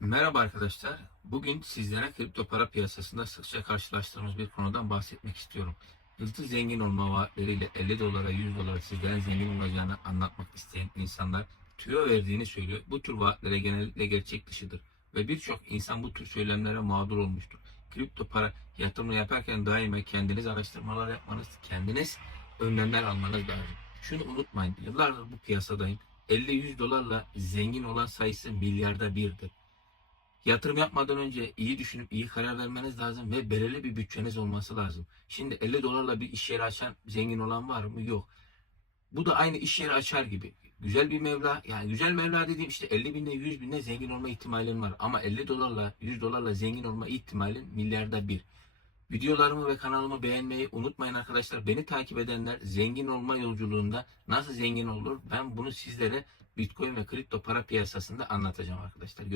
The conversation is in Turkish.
Merhaba arkadaşlar. Bugün sizlere kripto para piyasasında sıkça karşılaştığımız bir konudan bahsetmek istiyorum. Hızlı zengin olma vaatleriyle 50 dolara 100 dolara sizlerin zengin olacağını anlatmak isteyen insanlar tüyo verdiğini söylüyor. Bu tür vaatlere genellikle gerçek dışıdır. Ve birçok insan bu tür söylemlere mağdur olmuştur. Kripto para yatırımı yaparken daima kendiniz araştırmalar yapmanız, kendiniz önlemler almanız lazım. Şunu unutmayın. Yıllardır bu piyasadayım. 50-100 dolarla zengin olan sayısı milyarda birdir. Yatırım yapmadan önce iyi düşünüp iyi karar vermeniz lazım ve belirli bir bütçeniz olması lazım. Şimdi 50 dolarla bir iş yeri açan zengin olan var mı? Yok. Bu da aynı iş yeri açar gibi. Güzel bir meblağ, yani güzel meblağ dediğim işte 50 binle 100 binle zengin olma ihtimalin var. Ama 50 dolarla 100 dolarla zengin olma ihtimalin milyarda bir. Videolarımı ve kanalımı beğenmeyi unutmayın arkadaşlar. Beni takip edenler zengin olma yolculuğunda nasıl zengin olur ben bunu sizlere Bitcoin ve kripto para piyasasında anlatacağım arkadaşlar.